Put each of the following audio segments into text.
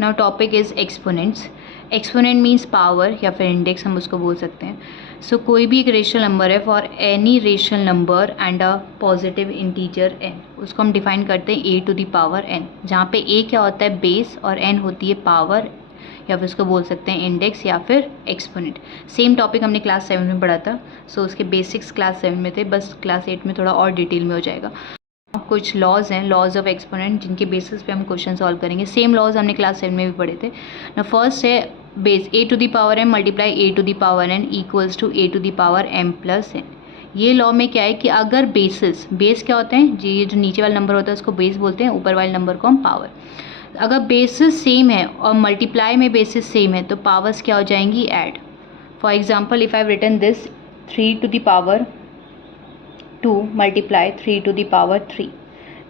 Now topic is exponents. Exponent means power या फिर index हम उसको बोल सकते हैं। सो कोई भी एक रेशनल नंबर है for any rational number and a positive integer n, उसको हम डिफाइन करते हैं a to the power n, जहाँ पे a क्या होता है बेस और n होती है पावर, या फिर उसको बोल सकते हैं इंडेक्स या फिर एक्सपोनेंट। सेम टॉपिक हमने क्लास 7 में पढ़ा था। सो उसके बेसिक्स क्लास 7 में थे, बस क्लास 8 में थोड़ा और डिटेल में हो जाएगा। कुछ लॉज हैं, लॉज ऑफ एक्सपोनेंट, जिनके बेसिस पे हम क्वेश्चन सॉल्व करेंगे। सेम लॉज हमने क्लास 7 में भी पढ़े थे ना। फर्स्ट है base a to the power m multiply a to the power n equals to a to the power m plus n। ये लॉ में क्या है कि अगर बेस क्या होते हैं जी, ये जो नीचे वाला नंबर होता है उसको बेस बोलते हैं, ऊपर वाले नंबर को हम पावर। अगर बेसिस सेम है और मल्टीप्लाई में बेसिस सेम है तो पावर्स क्या हो जाएंगी, add. For example if I have written this 3 to the power 2 multiply 3 to the power 3,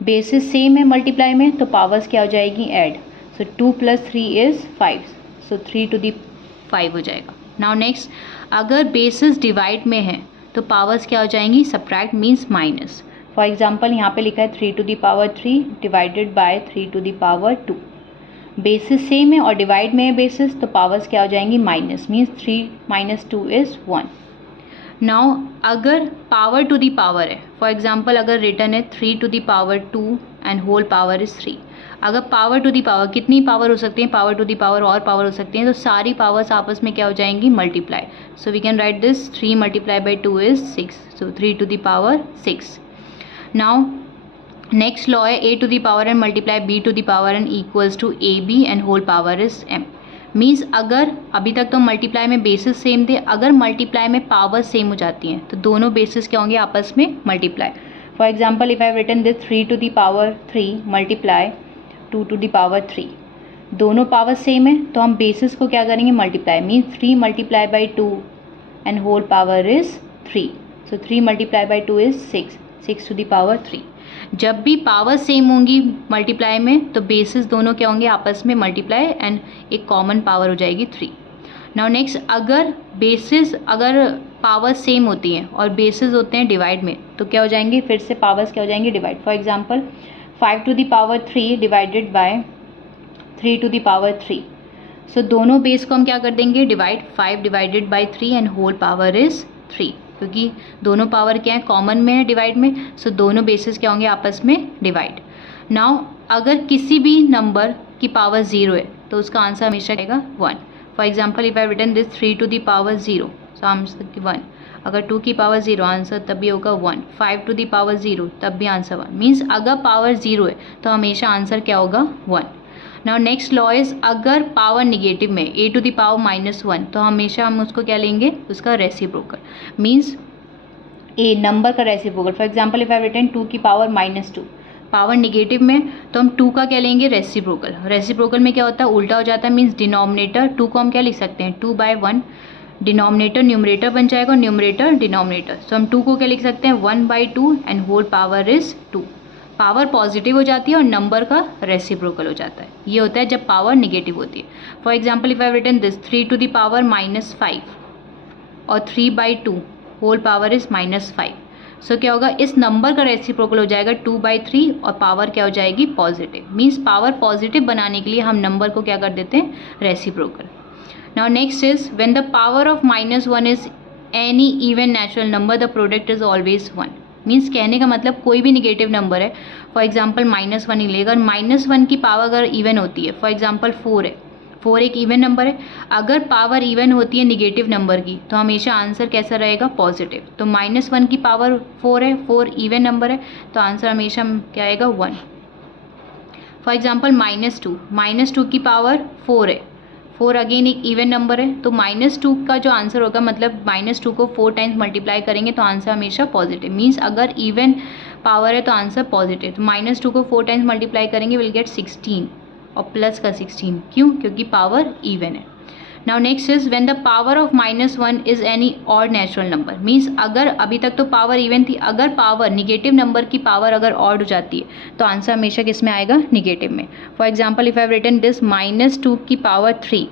basis same है मल्टीप्लाई में तो पावर्स क्या हो जाएगी, add. So 2 plus 3 is 5, so 3 to the 5 हो जाएगा। नाउ नेक्स्ट, अगर बेसिस डिवाइड में है तो पावर्स क्या हो जाएंगी, subtract means minus. For example यहाँ पे लिखा है 3 to the power 3 divided by 3 to the power 2, basis same है और डिवाइड में है बेसिस तो पावर्स क्या हो जाएंगी, minus, means 3 minus 2 is 1। Now अगर पावर टू दी पावर है, फॉर एग्जाम्पल अगर रिटर्न है 3 to the power 2 and whole power is 3, अगर पावर टू दी पावर, कितनी पावर हो सकती है, पावर टू दी पावर और पावर हो सकती हैं, तो सारी पावर्स आपस में क्या हो जाएंगी, multiply. So we can write this 3 multiply by 2 is 6, so 3 to the power 6। Now next law है a to the power n multiply b to the power n equals to ab and whole power is m। मीन्स अगर अभी तक तो multiply में basis same थे, अगर multiply में पावर सेम हो जाती हैं तो दोनों बेसिस क्या होंगे, आपस में multiply. For example if I written this 3 to the power 3 multiply 2 to the power 3, दोनों पावर सेम है तो हम बेसिस को क्या करेंगे, multiply, means 3 multiply by 2 and whole power is 3, so 3 multiply by 2 is 6 to the power 3। जब भी power same होंगी मल्टीप्लाई में तो बेसिस दोनों क्या होंगे, आपस में मल्टीप्लाई एंड एक कॉमन पावर हो जाएगी 3। नाउ नेक्स्ट, अगर बेसिस अगर पावर सेम होती हैं और बेसिस होते हैं डिवाइड में तो क्या हो जाएंगे, फिर से पावर्स क्या हो जाएंगे, divide. For example 5 to the power 3 divided by 3 to the power 3, so दोनों बेस को हम क्या कर देंगे, divide. 5 divided by 3 and whole power is 3, क्योंकि दोनों पावर क्या है, कॉमन में है डिवाइड में, सो दोनों बेसिस क्या होंगे, आपस में डिवाइड। नाउ अगर किसी भी नंबर की पावर 0 है तो उसका आंसर हमेशा रहेगा 1। For example if I written this 3 to the power 0, so answer 1। अगर 2 की पावर 0 आंसर तब भी होगा 1। 5 टू द पावर 0 तब भी आंसर 1, मीन्स अगर पावर 0 है तो हमेशा आंसर क्या होगा, 1। नाउ नेक्स्ट लॉ इज, अगर पावर निगेटिव में a टू द पावर -1 तो हमेशा हम उसको क्या लेंगे, उसका रेसिप्रोकल, मीन्स a नंबर का reciprocal. For example if I written 2 की पावर -2, पावर निगेटिव में तो हम 2 का क्या लेंगे, रेसिप्रोकल। रेसिप्रोकल में क्या होता है, उल्टा हो जाता है, मीन्स डिनोमिनेटर 2 को हम क्या लिख सकते हैं, 2/1, डिनोमिनेटर न्यूमरेटर बन जाएगा और न्यूमरेटर डिनोमिनेटर, सो हम 2 को क्या लिख सकते हैं, 1/2 and whole power is 2। Power positive हो जाती है और नंबर का रेसिप्रोकल हो जाता है, ये होता है जब पावर निगेटिव होती है। For example if I written this 3 to the power -5 और 3/2 होल पावर इज -5, सो क्या होगा, इस नंबर का रेसिप्रोकल हो जाएगा 2/3 और पावर क्या हो जाएगी, पॉजिटिव। मीन्स पावर पॉजिटिव बनाने के लिए हम नंबर को क्या कर देते हैं, reciprocal. Now next is, when the power of -1 is any even natural number the product is always 1। Means कहने का मतलब कोई भी निगेटिव नंबर है, फॉर एग्जाम्पल -1 ही लेगा, और -1 की पावर अगर इवन होती है, फॉर एग्जाम्पल 4 है, 4 एक इवन नंबर है, अगर पावर इवन होती है निगेटिव नंबर की तो हमेशा आंसर कैसा रहेगा, पॉजिटिव। तो -1 की पावर 4 है, 4 इवन नंबर है तो आंसर हमेशा क्या आएगा, 1। फॉर एग्जाम्पल -2 की पावर 4 है, 4 अगेन एक इवन नंबर है, तो -2 का जो आंसर होगा, मतलब -2 को 4 टाइम्स मल्टीप्लाई करेंगे तो आंसर हमेशा पॉजिटिव। मीन्स अगर इवन पावर है तो आंसर पॉजिटिव, तो -2 को 4 टाइम्स मल्टीप्लाई करेंगे विल गेट 16 और प्लस का 16, क्यों, क्योंकि पावर इवन है। Now next is, when the power of -1 is any odd natural number. Means अगर अभी तक तो पावर इवन थी, अगर पावर निगेटिव नंबर की पावर अगर ऑड हो जाती है तो आंसर हमेशा किस में आएगा, निगेटिव में। For example if I have written this -2 की पावर 3,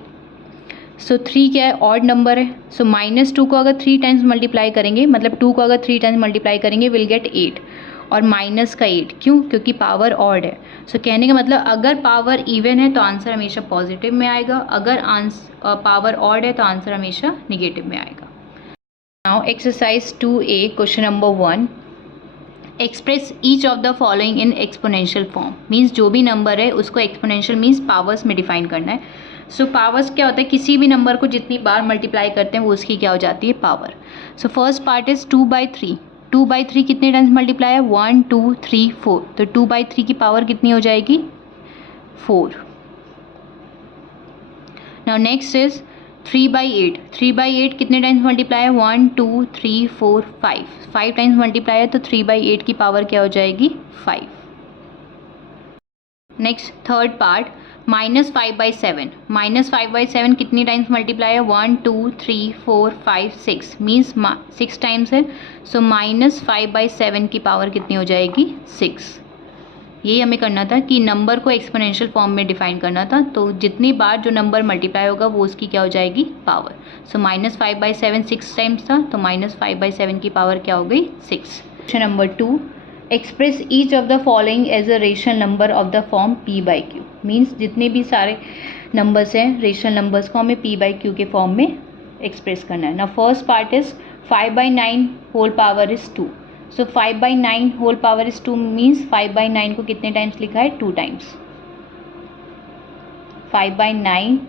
सो 3 क्या है, ऑड नंबर है, सो -2 को अगर 3 टाइम्स मल्टीप्लाई करेंगे, मतलब 2 को अगर 3 टाइम्स मल्टीप्लाई करेंगे विल गेट 8, और माइनस का 8, क्यों? क्योंकि पावर ऑड है। सो कहने का मतलब अगर पावर इवन है तो आंसर हमेशा पॉजिटिव में आएगा, अगर पावर ऑड है तो आंसर हमेशा निगेटिव में आएगा। Now exercise 2A question number 1, express each of the following in exponential form. Means जो भी नंबर है उसको एक्सपोनेंशियल मीन्स पावर्स में डिफाइन करना है। सो पावर्स क्या होता है? किसी भी नंबर को जितनी बार मल्टीप्लाई करते हैं वो उसकी क्या हो जाती है? Power. So first part is 2/3। 2/3 कितने टाइम्स मल्टीप्लाई है? 1 2 3 4। तो 2/3 की पावर कितनी हो जाएगी? 4। Now next is 3/8। 3/8 कितने टाइम्स मल्टीप्लाई है? 1 2 3 4 5। 5 टाइम्स मल्टीप्लाई है तो 3/8 की पावर क्या हो जाएगी? 5। Next third part -5/7। -5/7 कितनी टाइम्स मल्टीप्लाई है? 1 2 3 4 5 6। मीन्स 6 टाइम्स है। सो -5/7 की पावर कितनी हो जाएगी? 6। यही हमें करना था कि नंबर को एक्सपोनेंशियल फॉर्म में डिफाइन करना था। तो जितनी बार जो नंबर मल्टीप्लाई होगा वो उसकी क्या हो जाएगी? पावर। सो -5/7 6 टाइम्स था, तो -5/7 की पावर क्या हो गई? 6। Question number 2, express each of the following as a rational number of the form p/q। Means जितने भी सारे नंबर्स हैं रेशनल नंबर्स को हमें p/q के फॉर्म में एक्सप्रेस करना है ना। First part is 5/9 whole power is 2। So 5/9 whole power is 2 means 5/9 को कितने टाइम्स लिखा है? 2 टाइम्स। 5/9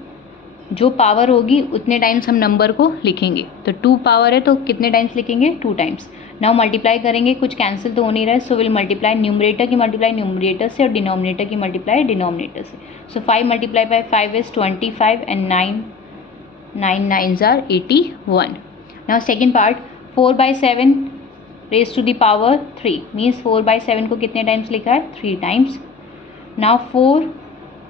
जो पावर होगी उतने टाइम्स हम नंबर को लिखेंगे। तो 2 पावर है तो कितने टाइम्स लिखेंगे? 2 टाइम्स। नाउ मल्टीप्लाई करेंगे, कुछ कैंसिल तो हो नहीं रहा है, सो विल मल्टीप्लाई न्यूमरेटर की मल्टीप्लाई न्यूमरेटर से और डिनोमिनेटर की मल्टीप्लाई डिनोमिनेटर से। So 5 multiply by 5 is 25 and 9 9s are 81। Now second part 4/7 raise to the power 3 means 4/7 को कितने टाइम्स लिखा है? 3 times. Now 4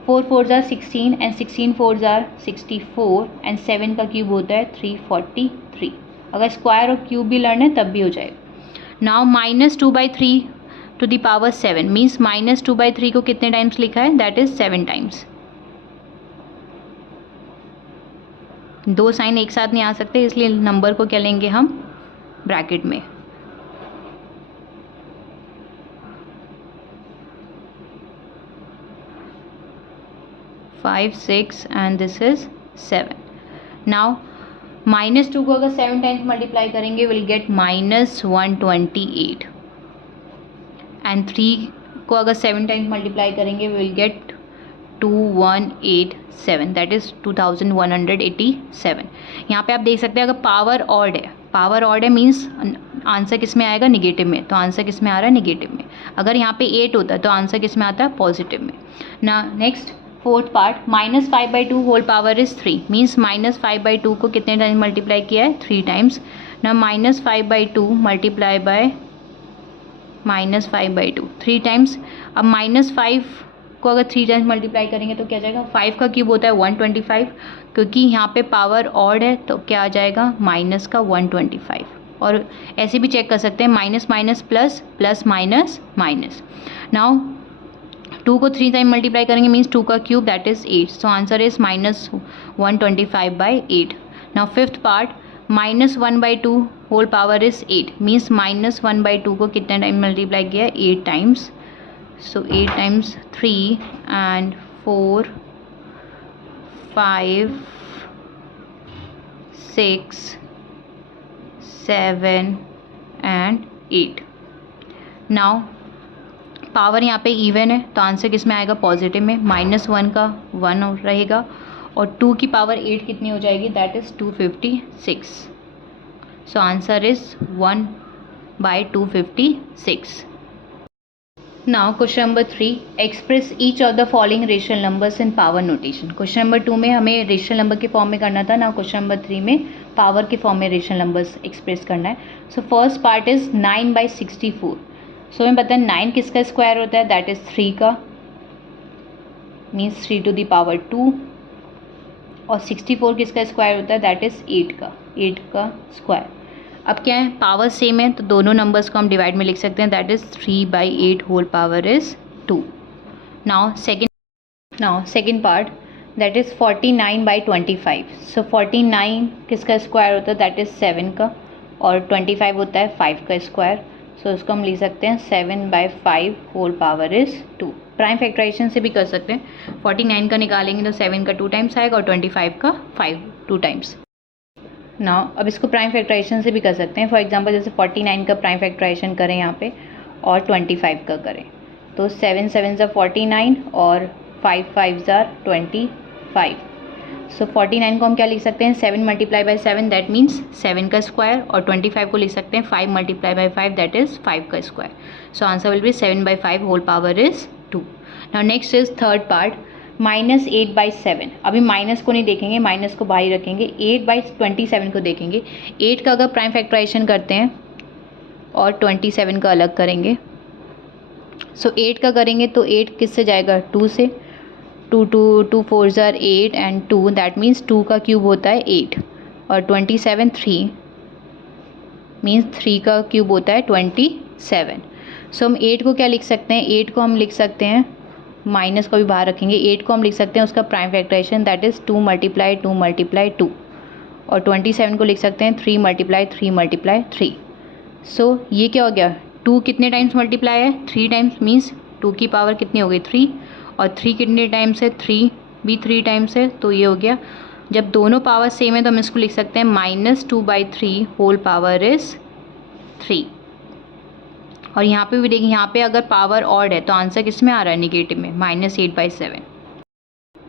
4s are 16 and 16 are 64 and 7 का क्यूब होता है 343। अगर स्क्वायर और क्यूब भी लर्न है तब भी हो जाएगा। Now -2/3 to the power 7 means -2/3 को कितने टाइम्स लिखा है? That is 7 times. दो साइन एक साथ नहीं आ सकते, इसलिए नंबर को क्या लेंगे हम? ब्रैकेट में। Five 6 and this is 7। Now -2 को अगर 7 टाइम्स मल्टीप्लाई करेंगे विल गेट -128 एंड 3 को अगर 7 टाइम्स मल्टीप्लाई करेंगे विल गेट 2187 दैट इज 2187। यहाँ पे आप देख सकते हैं अगर पावर ऑड है मीन्स आंसर किस में आएगा? निगेटिव में। तो आंसर किस में आ रहा है? निगेटिव में। अगर यहाँ पे 8 होता है तो आंसर किस में आता है? पॉजिटिव में ना। Next fourth part -5/2 whole power is 3 means -5/2 को कितने टाइम्स मल्टीप्लाई किया है? 3 टाइम्स। ना -5/2 मल्टीप्लाई बाय -5/2 3 टाइम्स। अब -5 को अगर 3 टाइम्स मल्टीप्लाई करेंगे तो क्या जाएगा? 5 का क्यूब होता है 125, क्योंकि यहाँ पे पावर ऑड है तो क्या आ जाएगा? माइनस का 125। और ऐसे भी चेक कर सकते हैं minus minus plus plus minus minus. Now 2 को 3 टाइम मल्टीप्लाई करेंगे मीन्स 2 का cube that is 8। So answer is -125/8। Now fifth part -1/2 whole power is 8 means -1/2 को कितने टाइम मल्टीप्लाई किया है? 8 times. So 8 times 3 and 4 5 6 7 and 8। Now power यहाँ पे even है तो आंसर किस में आएगा? पॉजिटिव में। -1 का 1 रहेगा और 2 की पावर 8 कितनी हो जाएगी? That is 256। So answer is 1/256। Now question number 3, express each of the following rational numbers in power notation. Question number 2 में हमें रेशनल नंबर के फॉर्म में करना था। नाउ क्वेश्चन नंबर 3 में पावर के फॉर्म में रेशनल नंबर्स एक्सप्रेस करना है। So first part is 9/64। सो हमें पता है 9 किसका स्क्वायर होता है? दैट इज 3 का मीन्स 3 टू द पावर 2 और 64 किसका स्क्वायर होता है? दैट इज 8 का स्क्वायर। अब क्या है? पावर सेम है तो दोनों नंबर्स को हम डिवाइड में लिख सकते हैं। That is 3/8 whole power is 2। Now second part that is 49/25। So 49 किसका स्क्वायर होता है? दैट इज 7 का और 25 होता है 5 का स्क्वायर। सो उसको हम लिख सकते हैं 7/5 whole power is 2। Prime factorization से भी कर सकते हैं, 49 का निकालेंगे तो 7 का 2 टाइम्स आएगा और 25 का 2 टाइम्स। नाउ अब इसको प्राइम फैक्टराइजेशन से भी कर सकते हैं। फॉर एग्जांपल जैसे 49 का प्राइम फैक्टराइजेशन करें यहाँ पे और 25 का करें तो 7 7 49 और 5 5 25। सो 49 को हम क्या लिख सकते हैं 7 मल्टीप्लाई बाई 7 दैट मीन्स 7 का स्क्वायर, और 25 को लिख सकते हैं 5 मल्टीप्लाई बाई 5 दैट इज़ 5 का square. So answer will be 7/5 whole power is 2। Now next is third part -8/7। अभी माइनस को नहीं देखेंगे, माइनस को बाहर रखेंगे, 8/27 को देखेंगे। 8 का अगर प्राइम फैक्टराइजेशन करते हैं और 27 का अलग करेंगे, सो 8 का करेंगे तो 8 किससे जाएगा 2 से, 2 4 ज़ार 8 एंड 2 दैट मीन्स 2 का क्यूब होता है 8 और 27 3 मीन्स 3 का क्यूब होता है 27। सो हम 8 को क्या लिख सकते हैं, 8 को हम लिख सकते हैं, माइनस को भी बाहर रखेंगे, 8 को हम लिख सकते हैं उसका prime factorization that is 2 multiply 2 multiply 2, और 27 को लिख सकते हैं 3 मल्टीप्लाई 3 मल्टीप्लाई 3। सो ये क्या हो गया, 2 कितने टाइम्स मल्टीप्लाई है 3 टाइम्स, मीन्स 2 की पावर कितनी हो गई 3, और 3 कितने टाइम्स है 3 भी 3 टाइम्स है, तो ये हो गया। जब दोनों पावर सेम है तो हम इसको लिख सकते हैं -2/3 होल पावर इज़ 3। और यहाँ पे भी देखिए, यहाँ पे अगर पावर ऑड है तो आंसर किस में आ रहा है निगेटिव में, -8/7।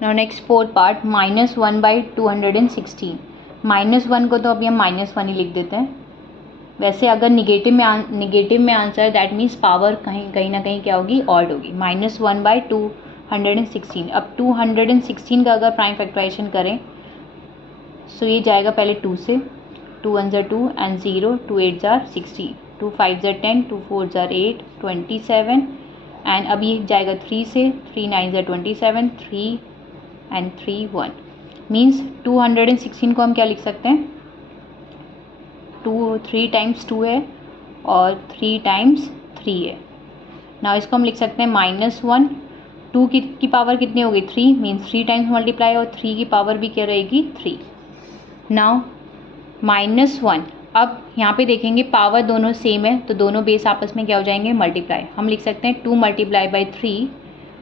Now next fourth part -1/216। -1 को तो अभी हम -1 ही लिख देते हैं। वैसे अगर निगेटिव में आंसर दैट मीन्स पावर कहीं ना कहीं क्या होगी ऑड होगी। -1/216। अब 216 का अगर प्राइम फैक्टराइजेशन करें सो ये जाएगा पहले 2 से, 2 1 ज़ार 2 and 0, 2 8 tsar 16, 2 5 tsar 10, 2 4 tsar 8 27 and अब ये जाएगा 3 से, 3 9 ज़ार 27, 3 एंड 3 1 मीन्स 216 को हम क्या लिख सकते हैं 3 टाइम्स 2 है और 3 टाइम्स 3 है। ना इसको हम लिख सकते हैं -1, 2 की पावर कितनी होगी 3 मीन्स 3 टाइम्स मल्टीप्लाई, और 3 की पावर भी क्या रहेगी 3। नाउ -1, अब यहाँ पे देखेंगे पावर दोनों सेम है तो दोनों बेस आपस में क्या हो जाएंगे मल्टीप्लाई। हम लिख सकते हैं 2 multiply by 3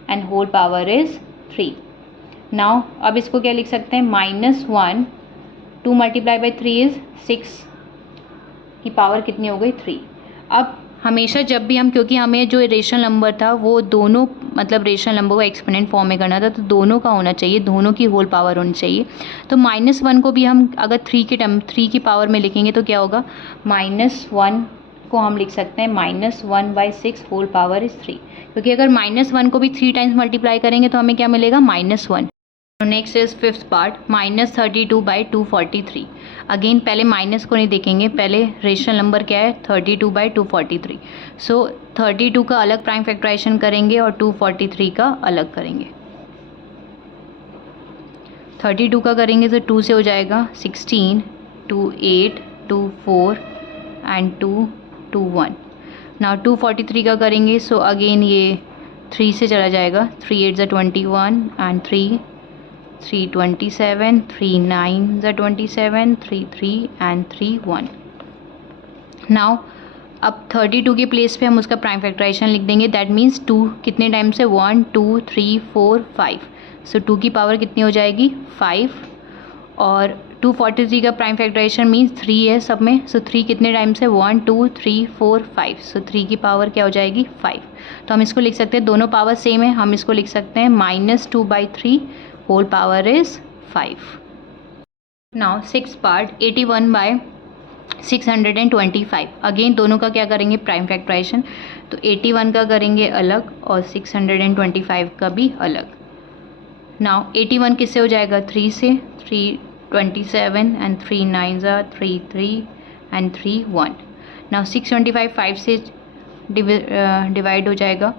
and whole power is 3। Now अब इसको क्या लिख सकते हैं -1, 2 मल्टीप्लाई बाई 3 इज़ 6 की पावर कितनी हो गई 3। अब हमेशा जब भी हम, क्योंकि हमें जो रेशनल नंबर था वो दोनों मतलब रेशनल नंबर को एक्सपोनेंट फॉर्म में करना था तो दोनों का होना चाहिए, दोनों की होल पावर होनी चाहिए। तो -1 को भी हम अगर 3 की पावर में लिखेंगे तो क्या होगा, -1 को हम लिख सकते हैं -1/6 होल पावर इज़ 3, क्योंकि अगर -1 को भी 3 टाइम्स मल्टीप्लाई करेंगे तो हमें क्या मिलेगा -1। Next is fifth part -32/243। Again पहले माइनस को नहीं देखेंगे, पहले रेशनल नंबर क्या है 32/243। सो 32 का अलग प्राइम फैक्टराइजेशन करेंगे और 243 का अलग करेंगे। 32 का करेंगे तो 2 से हो जाएगा 16, 2 8, 2 4 एंड 2 2 1। नाउ 243 का करेंगे सो अगेन ये 3 से चला जाएगा, 3 8 ज़ा 21 एंड 3 27, 3 9 ज़ा 27, 3 3 एंड 3 1। नाउ अब 32 के प्लेस पे हम उसका प्राइम फैक्टराइजेशन लिख देंगे, दैट मीन्स 2 कितने टाइम से 1 2 3 4 5। सो 2 की पावर कितनी हो जाएगी 5, और 243 का प्राइम फैक्टराइजेशन मीन्स 3 है सब में, सो 3 कितने टाइम से 1 2 3 4 5। सो 3 की पावर क्या हो जाएगी 5। तो हम इसको लिख सकते हैं, दोनों पावर सेम है, हम इसको लिख सकते हैं -2/3 whole power is 5। Now six part 81/625। Again दोनों का क्या करेंगे प्राइम फैक्टराइजेशन, तो 81 का करेंगे अलग और 625 का भी अलग। नाउ 81 किससे हो जाएगा 3 से, 3 27 एंड 3 9 ज़ा 3 3 एंड 3 1। नाउ 625 5 से डिवाइड हो जाएगा,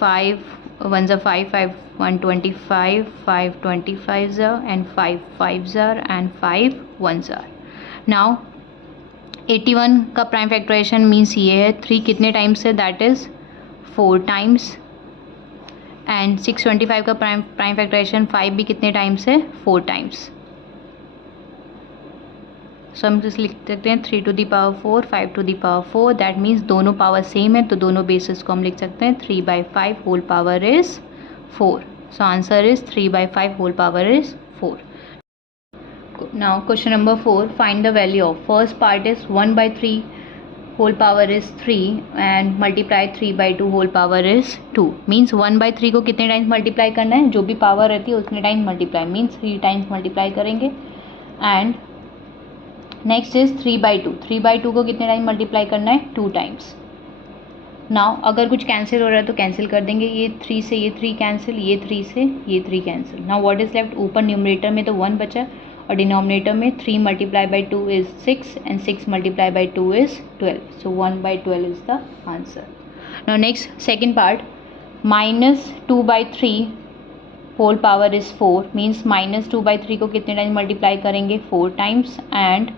5 1 ज़ा 5 5 1 25 5 25 ज़ा एंड 5 5 ज़ा एंड 5 1 ज़ा। नाउ 81 का प्राइम फैक्टराइजेशन मीन्स ये है, 3 कितने टाइम्स है दैट इज़ 4 टाइम्स, एंड 625 का प्राइम फैक्टराइजेशन 5 भी कितने टाइम्स है 4 टाइम्स। सो हम जिस लिख सकते हैं 3 to the power 4, 5 to the power 4, that means दोनों पावर सेम है, तो दोनों बेसिस को हम लिख सकते हैं 3/5 whole power is 4. So answer is 3/5 whole power is 4. Now question number 4, find the value of first part is 1/3 whole power is 3 and multiply 3/2 whole power is 2. Means 1/3 को कितने टाइम्स मल्टीप्लाई करना है, जो भी पावर रहती है उतने times multiply, means 3 times multiply करेंगे. And next is 3/2. 3/2 को कितने टाइम मल्टीप्लाई करना है, 2 टाइम्स. नाउ अगर कुछ कैंसिल हो रहा है तो कैंसिल कर देंगे, ये 3 से ये 3 कैंसिल, ये 3 से ये 3 cancel. Now what is left, ऊपर न्यूमरेटर में तो 1 बचा और डिनोमिनेटर में 3 multiply by 2 is 6 and 6 multiply by 2 is 12. So 1/12 is the answer. Now next second part, -2/3 whole power is 4. Means -2/3 को कितने टाइम मल्टीप्लाई करेंगे, 4 times. And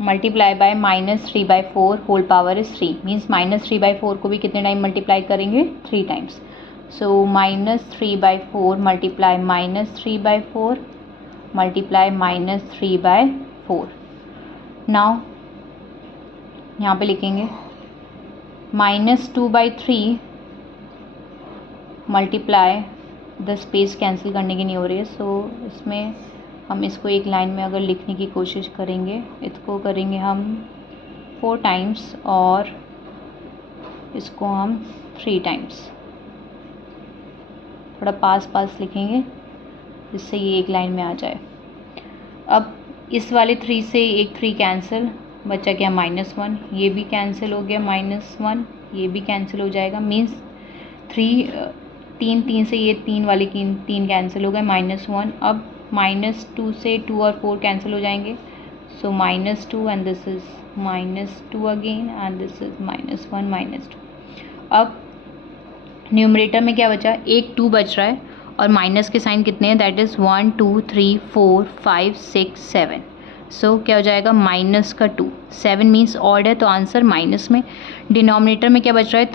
multiply by -3/4 whole power is 3. Means -3/4 को भी कितने टाइम मल्टीप्लाई करेंगे, 3 times. सो -3/4 multiply -3/4 multiply -3/4. Now यहाँ पे लिखेंगे -2/3 मल्टीप्लाई, द स्पेस कैंसिल करने की नहीं हो रही है, सो इसमें हम इसको एक लाइन में अगर लिखने की कोशिश करेंगे, इसको करेंगे हम 4 टाइम्स और इसको हम 3 टाइम्स. थोड़ा पास पास लिखेंगे जिससे ये एक लाइन में आ जाए. अब इस वाले 3 से एक 3 कैंसिल, बचा क्या -1, ये भी कैंसिल हो गया -1, ये भी कैंसिल हो जाएगा. मीन्स 3 से ये 3 वाले 3 कैंसिल हो गए, -1. अब -2 से 2 और 4 कैंसिल हो जाएंगे, सो -2 and this is -2 again and this is -1 -2. अब न्यूमरेटर में क्या बचा, एक 2 बच रहा है और माइनस के साइन कितने हैं, दैट इज़ 1 2 3 4 5 6 7. सो क्या हो जाएगा, माइनस का 2. 7 मीन्स ऑड है तो आंसर माइनस में. डिनोमिनेटर में क्या बच रहा है,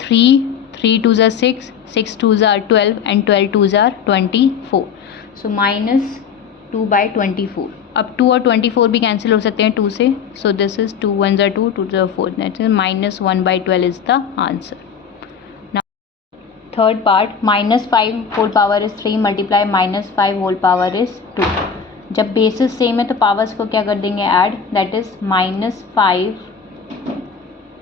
3 2 ज़ा 6, 6 2 ज़ा 12 एंड 12 2 ज़ा 24. सो -2/24. अब 2 और 24 भी कैंसिल हो सकते हैं 2 से, सो दिस इज 2 1 ज़ा 2, 2 ज़ा 4, that is -1/12 is the answer. Third part, -5 whole power is 3 multiply -5 whole power is 2. जब बेसिस सेम है तो पावर्स को क्या कर देंगे, add, that is -5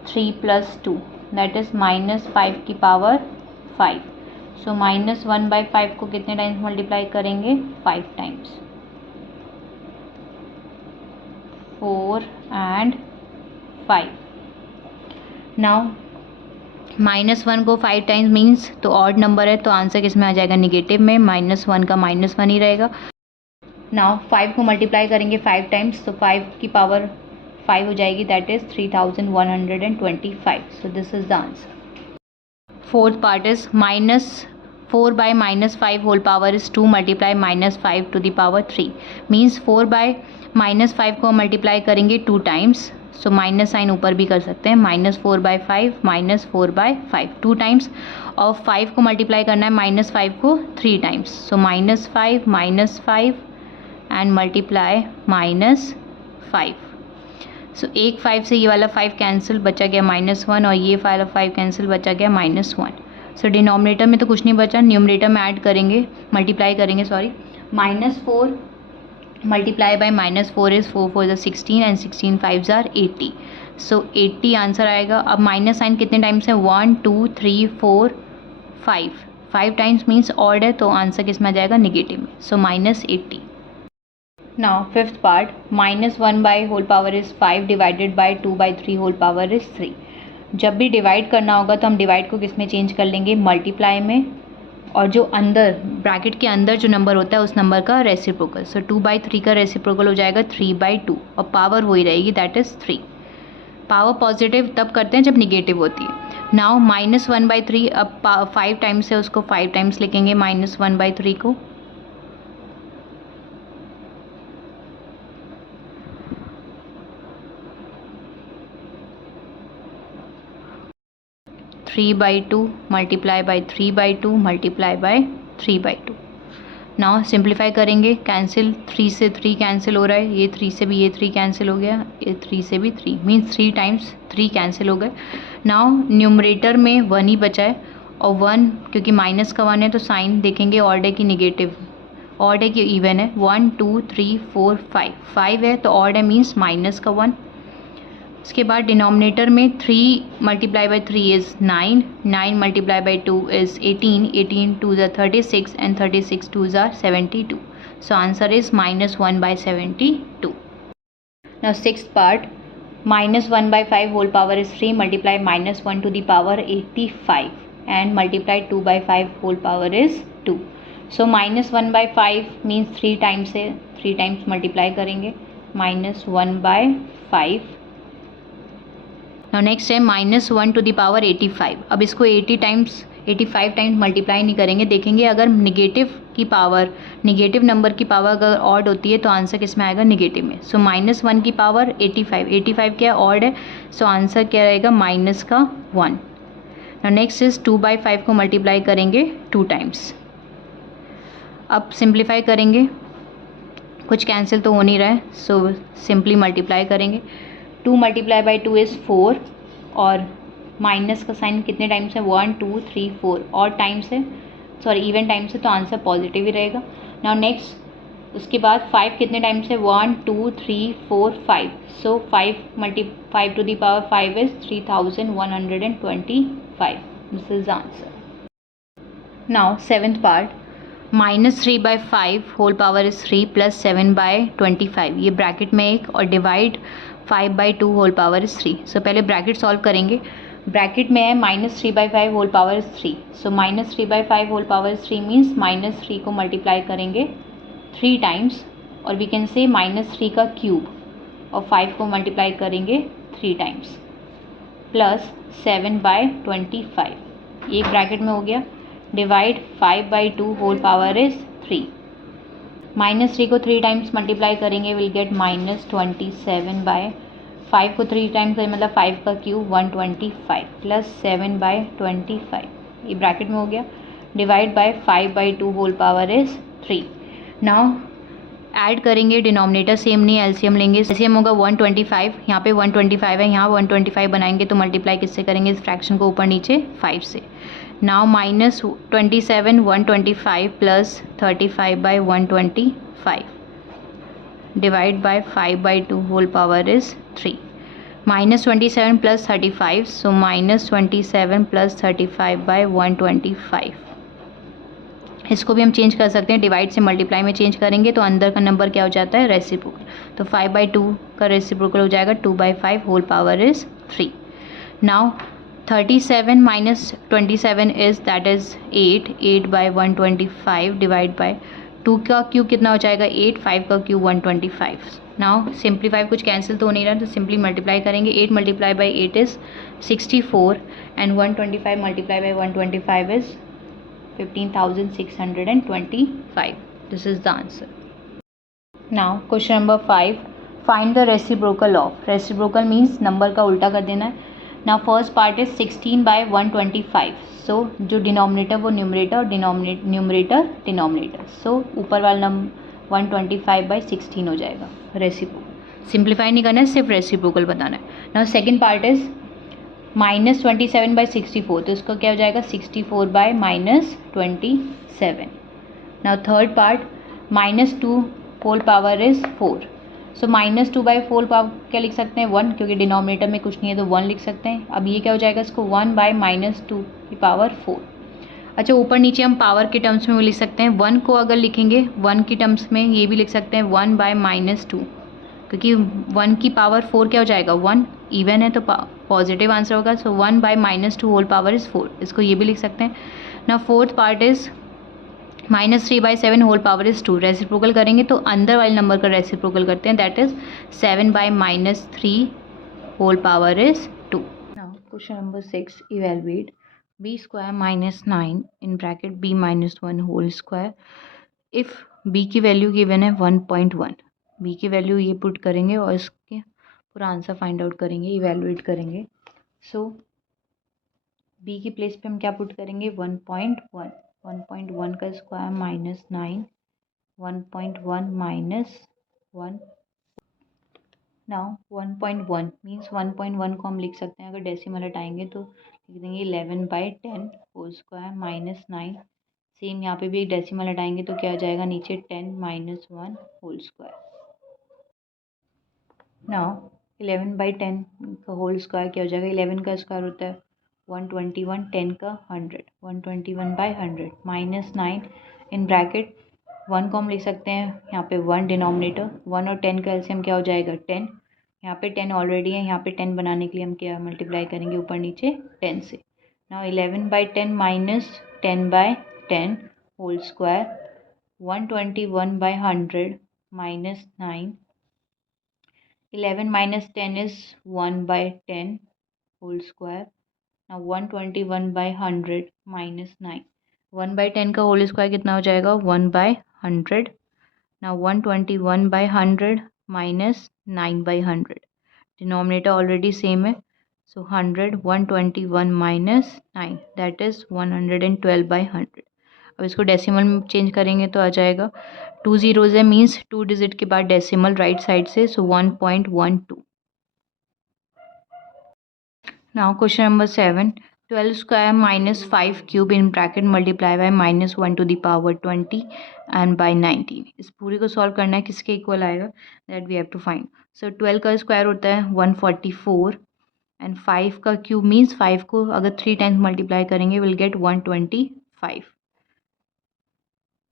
3 + 2, that is -5 की पावर 5. सो -1/5 को कितने टाइम्स मल्टीप्लाई करेंगे, 5 टाइम्स, 4 एंड 5. नाउ -1 को 5 टाइम्स मीन्स तो ऑड नंबर है, तो आंसर किस में आ जाएगा, निगेटिव में. -1 का -1 ही रहेगा. नाउ 5 को मल्टीप्लाई करेंगे 5 टाइम्स, तो 5 की पावर 5 हो जाएगी, that is 3125. So this is the answer. Fourth part is -4/-5 whole power is 2 multiply -5 to the power 3. Means 4/-5 को मल्टीप्लाई करेंगे 2 टाइम्स, सो माइनस साइन ऊपर भी कर सकते हैं, -4/5 -4/5 2 टाइम्स. और 5 को मल्टीप्लाई करना है -5 को 3 टाइम्स, सो -5 एंड मल्टीप्लाई -5. सो एक 5 से ये वाला 5 कैंसिल, बचा गया -1 और ये वाला 5 कैंसिल, बचा गया -1. सो डिनोमिनेटर में तो कुछ नहीं बचा, न्यूमरेटर में ऐड करेंगे, मल्टीप्लाई करेंगे, सॉरी. -4 मल्टीप्लाई बाय -4 इज़ 4 4 ज़ा 16 एंड 16 5 ज़ा 80. सो 80 आंसर आएगा. अब माइनस साइन कितने टाइम्स है, 1 2 3 4 5 टाइम्स मीन्स ऑड है, तो आंसर किस में आ जाएगा, निगेटिव में. So -80. Now fifth part, -1 whole power is 5 divided by 2/3 whole power is 3. जब भी डिवाइड करना होगा तो हम डिवाइड को किस में चेंज कर लेंगे, मल्टीप्लाई में, और जो अंदर ब्रैकेट के अंदर जो नंबर होता है उस नंबर का रेसिप्रोकल. सो 2/3 का रेसिप्रोकल हो जाएगा 3/2 और पावर वही रहेगी, दैट इज़ 3. पावर पॉजिटिव तब करते हैं जब निगेटिव होती है. नाउ -1/3, अब 5 टाइम्स है, उसको 5 टाइम्स लिखेंगे -1/3 को. 3/2 multiply by 3/2 multiply by 3/2. Now simplify करेंगे, कैंसिल, 3 से 3 कैंसिल हो रहा है, ये 3 से भी ये 3 कैंसिल हो गया, ये 3 से भी 3, मीन्स 3 टाइम्स 3 कैंसिल हो गए। नाउ न्यूमरेटर में 1 ही बचा है और 1 क्योंकि माइनस का 1 है तो साइन देखेंगे ऑड है कि निगेटिव, ऑड है कि इवन है। 1 2 3 4 5, 5 है तो ऑड है मीन्स माइनस का 1। उसके बाद डिनोमिनेटर में 3 multiply by 3 is 9, 9 multiply by 2 is 18, 18 2 ज़ा 36 एंड 36 2 ज़ा 72, so answer is -1/72। Now sixth part, -1/5 whole power is 3 multiply -1 to the power 85 and multiply 2/5 whole power is 2। So -1/5 means 3 times है, 3 times multiply करेंगे, -1/5। Now next है -1 to the power 85। अब इसको 85 times multiply नहीं करेंगे, देखेंगे अगर निगेटिव की पावर, निगेटिव नंबर की पावर अगर ऑड होती है तो आंसर किस में आएगा, निगेटिव में। सो -1 की पावर 85, 85 क्या ऑड है, सो आंसर क्या रहेगा, -1। नाउ नेक्स्ट इज 2/5 को मल्टीप्लाई करेंगे 2 टाइम्स। अब सिंप्लीफाई करेंगे, कुछ कैंसिल तो हो नहीं रहा है, सो सिंपली मल्टीप्लाई करेंगे। 2 मल्टीप्लाई बाई 2 इज़ 4 और माइनस का साइन कितने टाइम्स है, 1 2 3 4 और टाइम्स है, सॉरी इवन टाइम्स है तो आंसर पॉजिटिव ही रहेगा। नाउ नेक्स्ट उसके बाद 5 कितने टाइम्स है, 1 2 3 4 5, so 5 to the power 5 is 3125, this is answer. Now seventh part, -3/5 whole power is 3 plus 7/25, ये ब्रैकेट में एक, और divide 5/2 whole power is 3। So पहले ब्रैकेट सॉल्व करेंगे, ब्रैकेट में है -3/5 whole power is 3, so -3/5 whole power is 3 means -3 को multiply करेंगे 3 टाइम्स, और वी कैन से -3 का क्यूब, और 5 को मल्टीप्लाई करेंगे 3 टाइम्स, प्लस 7/25, ये ब्रैकेट में हो गया, डिवाइड 5/2 होल पावर इज़ 3, -3 को 3 टाइम्स मल्टीप्लाई करेंगे, विल गेट -27/5 को 3 टाइम्स मतलब 5 का क्यूब 125, प्लस 7/25, ये ब्रैकेट में हो गया, divide by 5/2 whole power is 3। Now add करेंगे, डिनोमिनेटर सेम नहीं, एलसीएम लेंगे, एलसीएम होगा 125, यहाँ पे 125 है, यहाँ 125 बनाएंगे तो मल्टीप्लाई किससे करेंगे, इस फ्रैक्शन को ऊपर नीचे 5 से। Now -27 125 plus 35/125 divide by 5/2 whole power is 3, -27 plus 35, so -27 plus 35/125, इसको भी हम चेंज कर सकते हैं, डिवाइड से मल्टीप्लाई में चेंज करेंगे तो अंदर का नंबर क्या हो जाता है, रेसिप्रोकल, तो 5/2 का रेसिप्रोकल हो जाएगा 2/5 whole power is 3। Now 37 minus 27 is that is 8/125 divide by 2 का क्यूब कितना हो जाएगा 8, 5 का क्यूब 125। नाउ सिंप्लीफाई, कुछ कैंसिल तो हो नहीं रहा तो सिंपली मल्टीप्लाई करेंगे, 8 multiply by 8 is 64 and 125 multiply by 125 is 15,625, this is the answer. Now question number 5, find the reciprocal of, reciprocal means number का उल्टा कर देना है। नाउ फर्स्ट पार्ट इज 16/125, सो जो डिनोमिनेटर वो न्यूमरेटर और न्यूमरेटर डिनोमिनेटर, सो ऊपर वाला नंबर 125/16 हो जाएगा रेसिप्रोकल, सिंप्लीफाई नहीं करना है, सिर्फ रेसिप्रोकल बताना है। नाउ सेकेंड पार्ट इज -27/64, तो इसका क्या हो जाएगा 64/-27। Now third part -2 whole power is 4, so -2/4 power क्या लिख सकते हैं 1, क्योंकि डिनोमिनेटर में कुछ नहीं है तो 1 लिख सकते हैं। अब ये क्या हो जाएगा इसको 1/-2 की पावर 4। अच्छा ऊपर नीचे हम पावर के टर्म्स में भी लिख सकते हैं, 1 को अगर लिखेंगे 1 की टर्म्स में ये भी लिख सकते हैं 1/-2, क्योंकि 1 की पावर 4 क्या हो जाएगा 1, इवन है तो पॉजिटिव आंसर होगा, सो 1/-2 होल पावर इज़ 4, इसको ये भी लिख सकते हैं। Now fourth part is -3/7 whole power is 2, reciprocal करेंगे तो अंदर वाले नंबर का रेसिप्रोकल करते हैं, that is 7/-3 whole power is 2। Now question number 6, evaluate b² -9 in bracket b-1 whole square if b की वैल्यू गिवन है 1.1, b की वैल्यू ये पुट करेंगे और इसके पूरा आंसर फाइंड आउट करेंगे, इवेलुएट करेंगे। सो b की प्लेस पे हम क्या पुट करेंगे 1.1, 1.1 का स्क्वायर -9 1.1 minus 1. नाउ 1.1 मीन्स 1.1 को हम लिख सकते हैं, अगर डेसिमल हटाएंगे तो लिख देंगे 11/10 होल स्क्वायर माइनस 9. सेम यहाँ पे भी एक डेसिमल हटाएंगे तो क्या आ जाएगा नीचे 10 माइनस 1 होल स्क्वायर. नाउ 11/10 का होल स्क्वायर क्या हो जाएगा, 11 का स्क्वायर होता है 121, 10 का 100, 121/100 माइनस 9 इन ब्रैकेट 1 को हम लिख सकते हैं यहाँ पे 1 डिनोमिनेटर, 1 और 10 का एलसीएम क्या हो जाएगा 10. यहाँ पे 10 ऑलरेडी है, यहाँ पे 10 बनाने के लिए हम क्या मल्टीप्लाई करेंगे ऊपर नीचे 10 से. Now 11/10 minus 10/10 whole square 121/100 minus 9. 11 minus 10 is 1/10 whole square. Now 121/100 minus 9. 1/10 का होल स्क्वायर कितना हो जाएगा 1/100. Now 121/100 minus 9/100. Denominator already same है, so 100 121 minus 9 that is 112/100. अब इसको डेसिमल में चेंज करेंगे तो आ जाएगा 2 zeros है मीन्स 2 डिजिट के बाद डेसिमल राइट साइड से, so 1.12. Now question number 7. 12 square minus 5 cube in bracket multiply by minus 1 to the power 20 and by 19. इस पूरी को सॉल्व करना है, किसके इक्वल आएगा that we have to find. So 12 का स्क्वायर होता है 144 एंड 5 का क्यूब मीन्स 5 को अगर 3 टाइम्स मल्टीप्लाई करेंगे will get 125.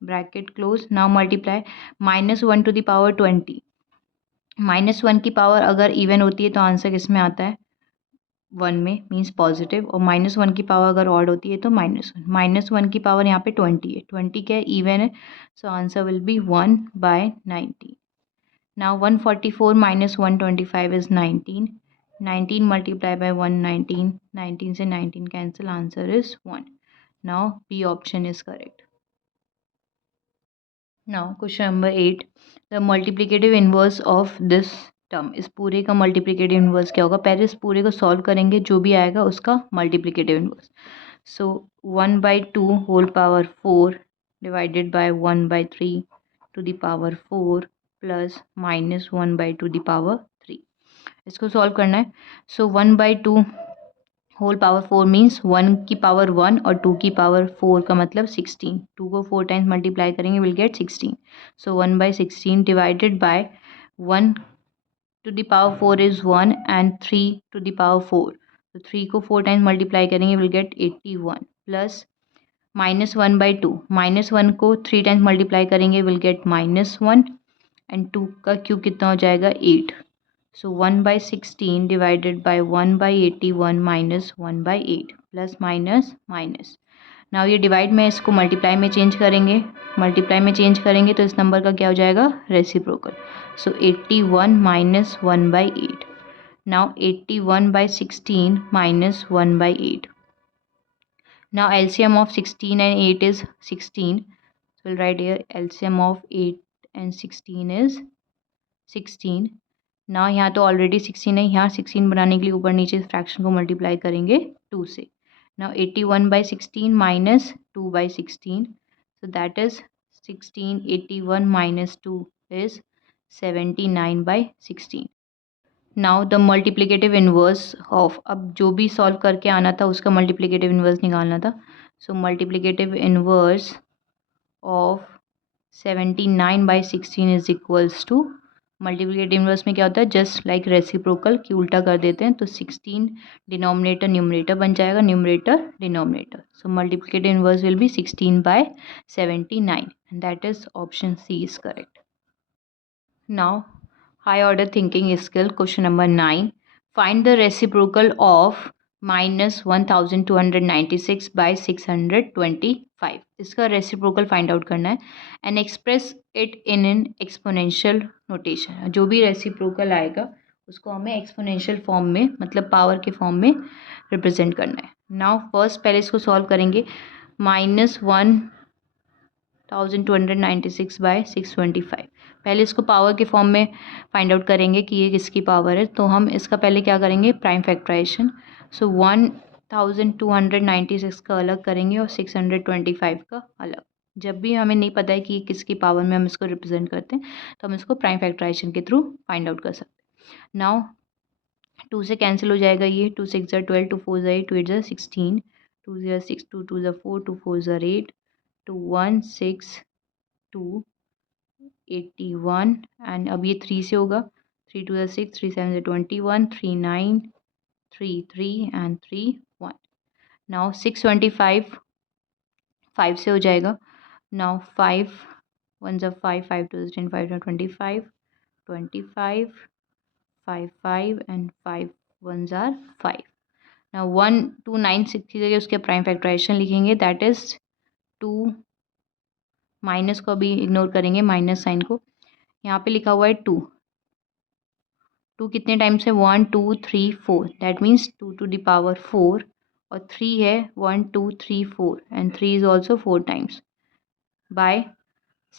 Bracket close. Now multiply minus 1 to the power 20. Minus 1 की पावर अगर इवन होती है तो आंसर किस में आता है 1 में मीन्स पॉजिटिव, और माइनस 1 की पावर अगर ऑड होती है तो -1. -1 की पावर यहाँ पे 20 है, 20 क्या है इवन है, so answer will be 1/19. Now 144 minus 125 is 19. 19 multiply by 119, 19 से 19 cancel, answer is 1. Now B option is correct. Now question number 8. The multiplicative inverse of this term. इस पूरे का मल्टीप्लिकेटिव इनवर्स क्या होगा, पहले इस पूरे को सॉल्व करेंगे, जो भी आएगा उसका multiplicative inverse. So 1/2 whole power 4 divided by 1/3 to the power 4 plus minus 1/2 the power 3. इसको सॉल्व करना है. सो 1/2 होल पावर 4 मीन्स 1 की पावर 1 और 2 की पावर 4 का मतलब 16. 2 को 4 टाइम्स मल्टीप्लाई करेंगे will get 16. So 1/16 divided by 1 to the power 4 is 1 and 3 to the power 4. तो 3 को 4 टाइम्स मल्टीप्लाई करेंगे विल गेट 81 प्लस माइनस 1/2. -1 को 3 टाइम्स मल्टीप्लाई करेंगे विल गेट -1 एंड 2 का क्यूब कितना हो जाएगा 8. सो 1/16 divided by 1/81 minus 1/8 plus minus minus. Now ये डिवाइड में इसको मल्टीप्लाई में चेंज करेंगे, मल्टीप्लाई में चेंज करेंगे तो इस नंबर का क्या हो जाएगा reciprocal. So 81 minus 1/8. Now 81/16 minus 1/8. Now LCM of 16 and 8 is 16. So we'll write here LCM of 8 and 16 is 16. Now यहाँ तो ऑलरेडी 16 है, यहाँ 16 बनाने के लिए ऊपर नीचे फ्रैक्शन को मल्टीप्लाई करेंगे 2 से. Now 81/16 minus 2/16. So that is 16. 81 minus 2 is 79/16. Now the multiplicative inverse of, अब जो भी सॉल्व करके आना था उसका मल्टीप्लिकेटिव इन्वर्स निकालना था. So multiplicative inverse of 79/16 is equals to, multiplicative inverse में क्या होता है जस्ट लाइक रेसिप्रोकल की उल्टा कर देते हैं, तो 16 डिनोमिनेटर न्यूमरेटर बन जाएगा, numerator denominator. So multiplicative inverse will be 16/79 and that is option C is correct. Now high order thinking skill question number 9. Find the reciprocal of -1296/625. इसका रेसिप्रोकल फाइंड आउट करना है and express it in an exponential notation. जो भी reciprocal आएगा उसको हमें exponential form में मतलब पावर के फॉर्म में रिप्रेजेंट करना है. नाउ फर्स्ट पहले इसको सॉल्व करेंगे. -1296/625. पहले इसको पावर के फॉर्म में फाइंड आउट करेंगे कि ये किसकी पावर है, तो हम इसका पहले क्या करेंगे प्राइम फैक्टराइजेशन. सो 1296 का अलग करेंगे और 625 का अलग. जब भी हमें नहीं पता है कि किसकी पावर में हम इसको रिप्रेजेंट करते हैं तो हम इसको प्राइम फैक्टराइजेशन के थ्रू फाइंड आउट कर सकते हैं। नाउ 2 से कैंसिल हो जाएगा ये, 2 6 ज़ा 12, 2 4 ज़ा 8, 2 8 ज़ा 16, 2 0 6, 2 2 ज़ा 4, 2 4 ज़ा 8, 2 1 6, 2 81 एंड अब ये 3 से होगा, 3 2 ज़ा 6, 3 7 ज़ा 21, 3 9, 3 3 एंड 3 1। नाउ 625 5 से हो जाएगा। नाउ 5 1 ज़ा 5, 5 2 ज़ा 10, 5 ज़ा 25, 25 5 5 एंड 5 1 ज़ा 5। नाउ 1 2 9 6 की जगह उसके प्राइम फैक्टराइजेशन लिखेंगे, दैट इज 2, माइनस को अभी इग्नोर करेंगे, माइनस साइन को। यहाँ पे लिखा हुआ है 2, 2 कितने टाइम्स है, 1 2 3 4, that means 2 to the power 4 और 3 है 1 2 3 4 and 3 is also 4 times by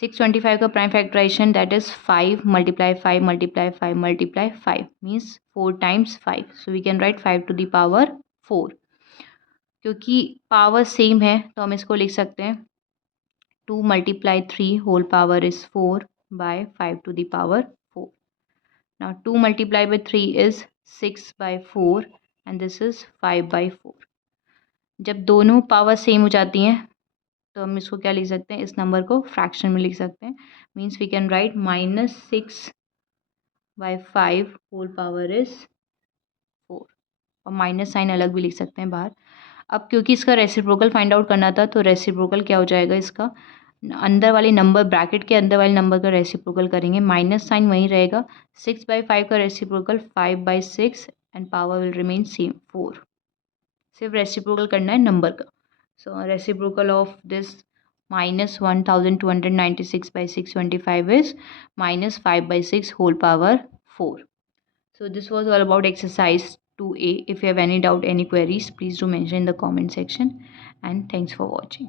625 का prime factorization that is 5 multiply 5 multiply 5 multiply 5 means 4 times 5, so we can write 5 to the power 4। क्योंकि पावर सेम है तो हम इसको लिख सकते हैं 2 multiply 3 whole power is 4 by 5 to the power 4। Now 2 multiply by 3 is 6 by 4 and this is 5 by 4। जब दोनों पावर सेम हो जाती हैं तो हम इसको क्या लिख सकते हैं, इस नंबर को फ्रैक्शन में लिख सकते हैं, means we can write -6 by 5 whole power is 4 और माइनस साइन अलग भी लिख सकते हैं बाहर। अब क्योंकि इसका रेसिप्रोकल फाइंड आउट करना था तो रेसिप्रोकल क्या हो जाएगा, इसका अंदर वाले नंबर ब्रैकेट के अंदर वाले नंबर का रेसिप्रोकल करेंगे, माइनस साइन वहीं रहेगा, 6/5 का reciprocal 5/6 and power will remain same 4। सिर्फ रेसिप्रोकल करना है नंबर का। सो reciprocal of this -1296/625 is -5/6 whole power 4. So this was all about exercise 2A. If you have any doubt, any queries, please do mention in the comment section. And thanks for watching.